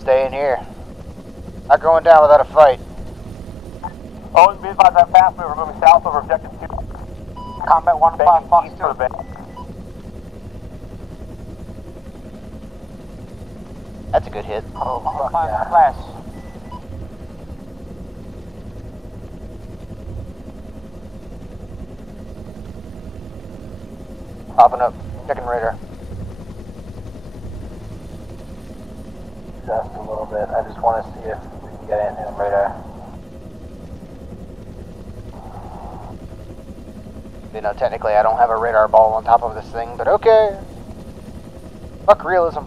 Stay in here. Not going down without a fight. Oh, be advised I have fast mover moving south over objective 2. Combat 15 Fox 2. For the bay. That's a good hit. Oh, flash. Popping up, checking radar. Just a little bit. I just want to see if we can get anything on radar. You know, technically I don't have a radar ball on top of this thing, but okay. Fuck realism.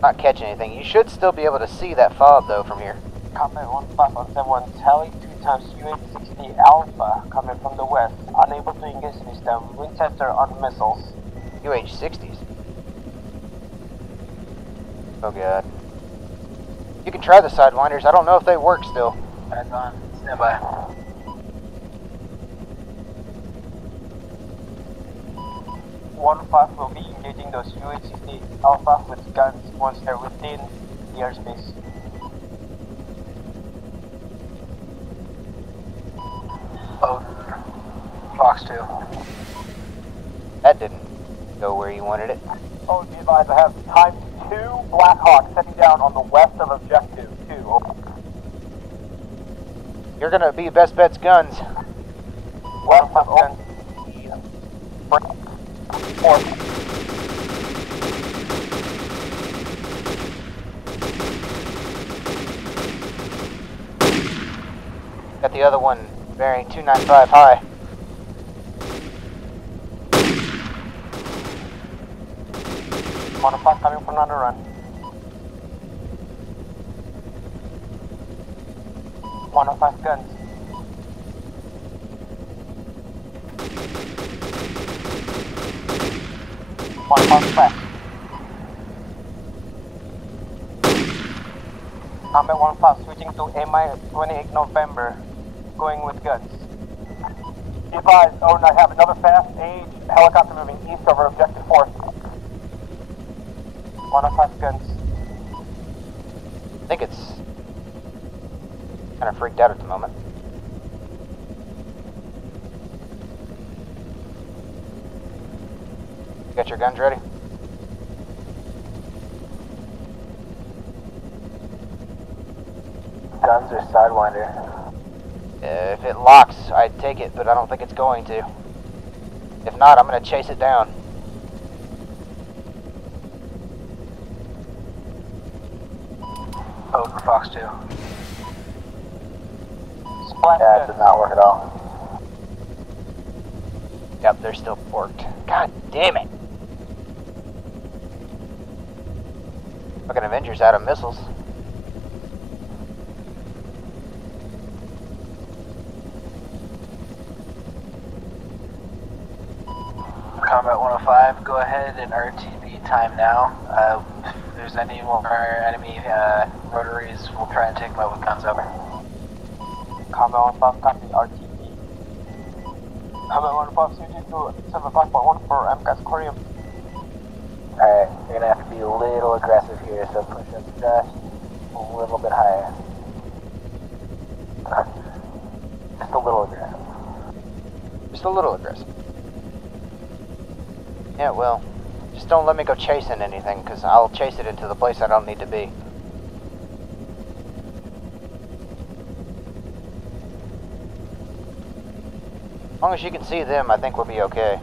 Not catching anything. You should still be able to see that fob though from here. Combat 1571 Tally 2 times UH-60 Alpha coming from the west. Unable to engage system. Winchester on missiles. UH-60s. Oh god. You can try the Sidewinders. I don't know if they work still. Back on. Stand by. One 5 will be engaging those UH-60 Alpha with guns once they're within the airspace. Oh, Fox 2. That didn't go where you wanted it. Oh, be advised, I have time 2 Blackhawks setting down on the west of objective 2. Over. You're gonna be best bet's guns. West of guns. Got the other one bearing 295 high. Monopod coming for another run. 105 guns. One fast. Combat 15 switching to AMI 28 November. Going with guns. Be advised, Odin, I have another fast age helicopter moving east over objective 4. 105 guns. I think it's kind of freaked out at the moment. You got your guns ready? Guns or Sidewinder? If it locks, I'd take it, but I don't think it's going to. If not, I'm gonna chase it down. Oh, Fox 2. Splash Yeah, it guns. did not work at all. Yep, they're still forked. God damn it! Fucking Avengers out of missiles. Combat 105, go ahead and RTB time now. If there's any more enemy rotaries, we'll try and take them out with guns over. Combat 15 copy RTP. Combat 15 switching to 75.1 for Airfield Corium. Alright, you're gonna have to be a little aggressive here, so push up just a little bit higher. Just a little aggressive. Just a little aggressive. Yeah, well, just don't let me go chasing anything, because I'll chase it into the place I don't need to be. As long as you can see them, I think we'll be okay.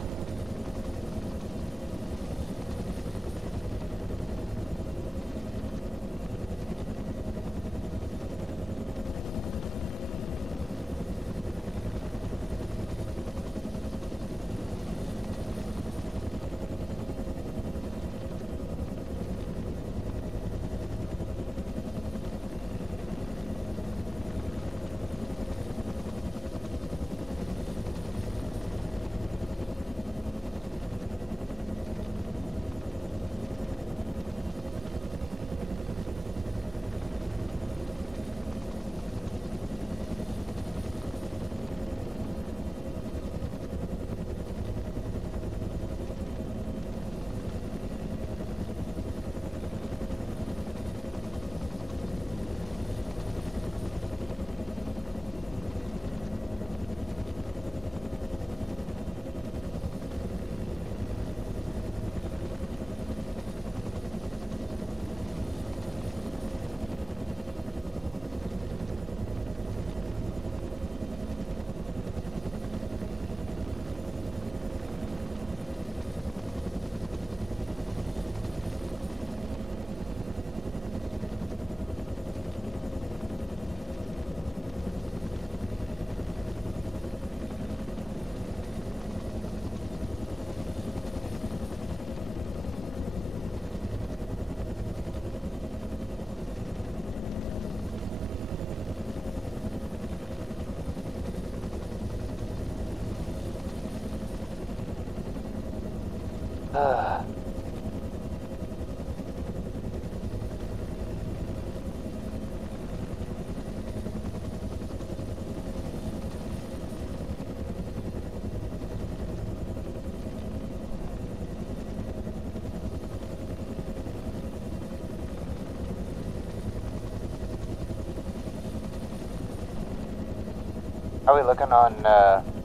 How are we looking on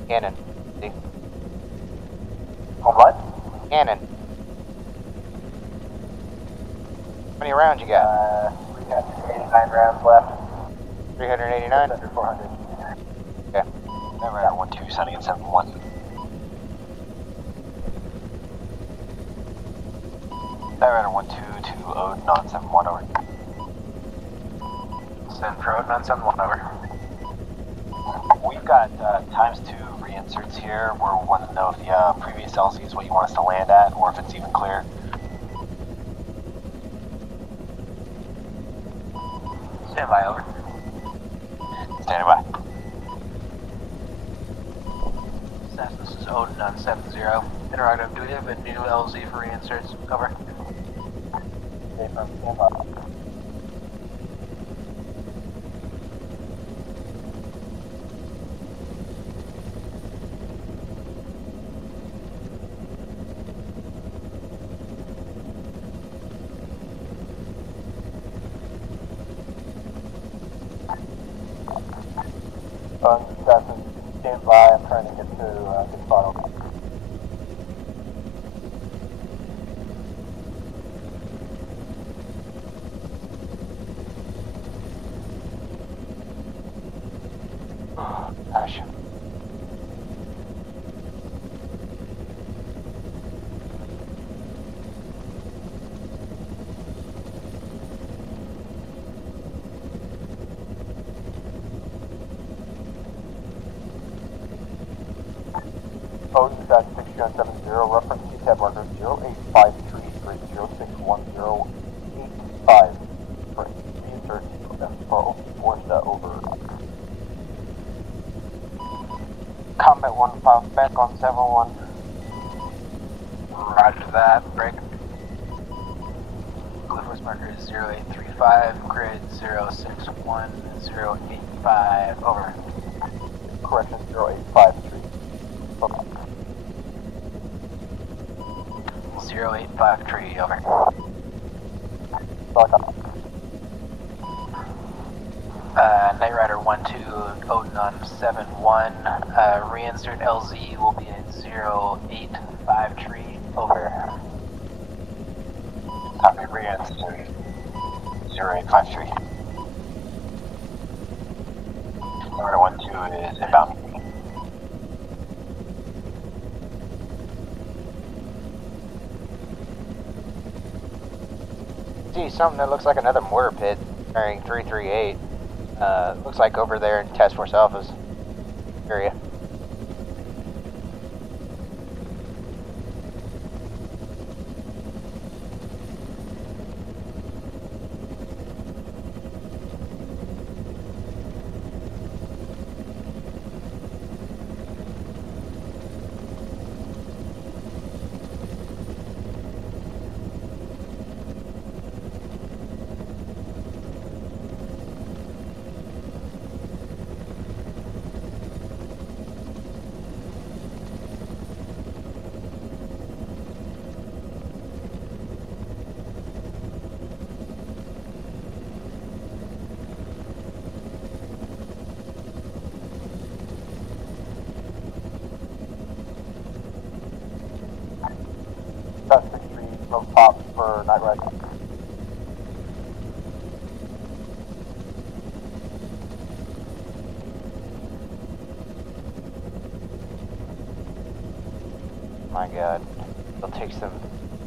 cannon? See? On what? Cannon. How many rounds you got? We got 89 rounds left. 389? Under 400. Okay. Never at 1-2, sounding at 7-1. Never at 1-2 to Odin on 7-1 over. Send for Odin on 7-1 over. We've got ×2 reinserts here. We're wanting to know if the previous LC is what you want us to land at, or if it's even clear. Stand by, over. Standing by. Seth, this is Odin on 7-0. Interrogative, do we have a new LZ for reinserts? Over. Okay, from standby. Assassin, stand by. I'm trying to get to get spot. Gosh. Odin, Stat 6070, reference CTAB marker 0853-061085. Reinsert info, Forsta over. Combat 1-5 back on 7-1. Roger that, break. Glyphos marker is 0835, grid 061085, over. Correction 0853. Okay. 0853, over. Night Rider 1-2, Odin on 7-1. Reinsert LZ will be at 085 over. Copy, reinsert 0853. Night Rider 1-2 is inbound. See something that looks like another mortar pit carrying 338. Looks like over there in Task Force Alpha's area. Stat 63, smoke pops for Night Rider. My god. It'll take them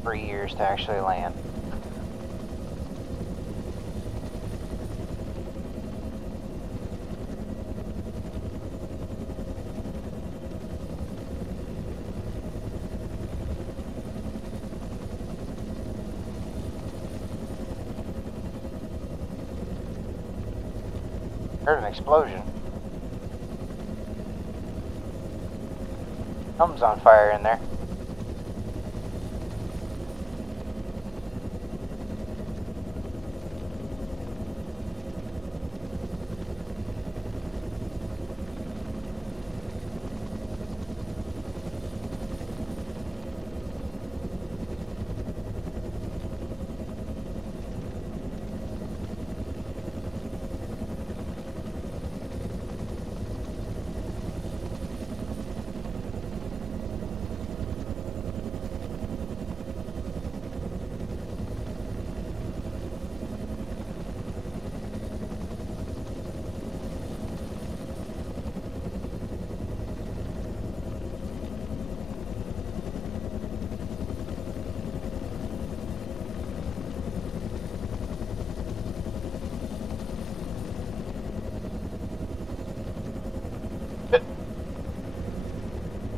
3 years to actually land. Heard an explosion. Something's on fire in there.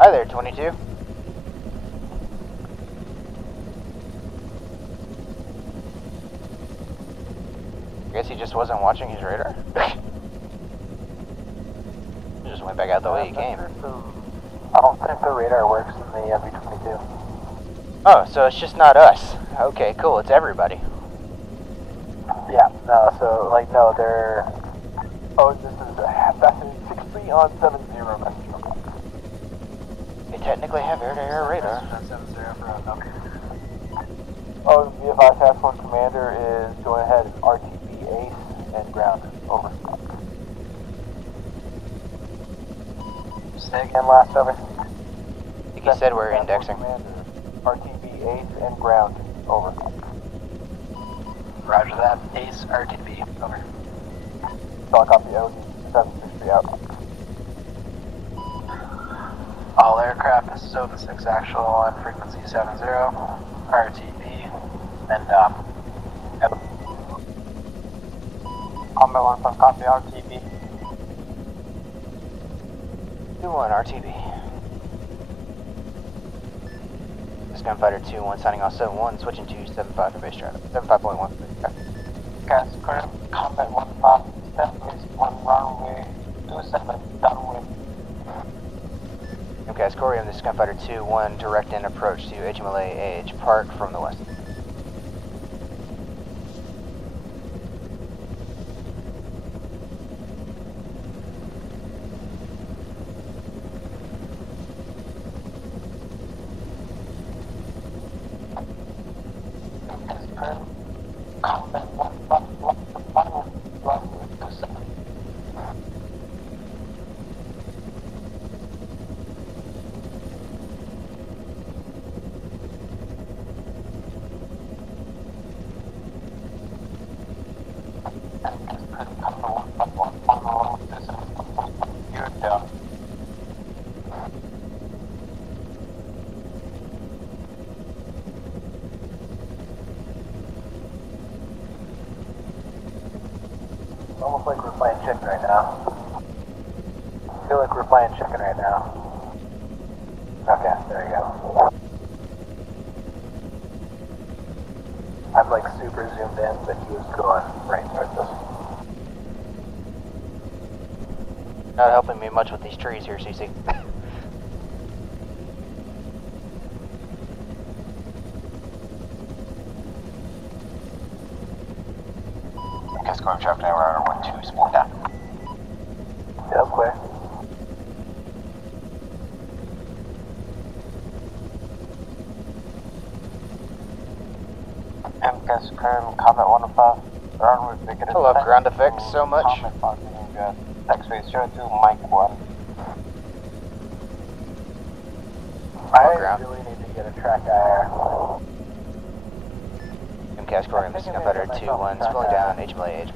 Hi there, 22. I guess he just wasn't watching his radar. He just went back out the way he came. I don't think the radar works in the MV-22. Oh, so it's just not us. Okay, cool, it's everybody. Yeah, no, so, like, no, they're... Oh, this is passing 63 on 70 message. They technically have air-to-air radar. Oh, the VFI Task Force Commander is going ahead and RTB Ace and ground. Over. Say again, last over. I think he said we're indexing. Commander, RTB Ace and ground. Over. Roger that. Ace, RTB. Over. So I copy OD 763 out. All aircraft, this is Open 6 actual on frequency 70, RTB, and Combat 1 from copy RTB. 2-1 RTB. This gunfighter 2-1 signing off 7-1, switching to 7-5 for base traffic. 7-5.1. Gas current combat 1-5, establish 1 runway 27 downwind. Airfield Corium, this is gunfighter 2-1, direct in approach to HMLA AH Park from the west. Combat 1-5, runway 27. Almost like we're playing chicken right now. I feel like we're playing chicken right now. Okay, there you go. I'm like super zoomed in, but he was going right towards us. Not helping me much with these trees here, CC. Gas Corium traffic tower 1-2, split down. Yeah, clear. MCAS current combat 1-5, runway negative. I love ground effects so much. Combat parking gas, taxiway 02, Mike 1. I ground. really need to get a track IR. MCAS Corium, this is gunfighter 2-1, spilling down HMLA AH.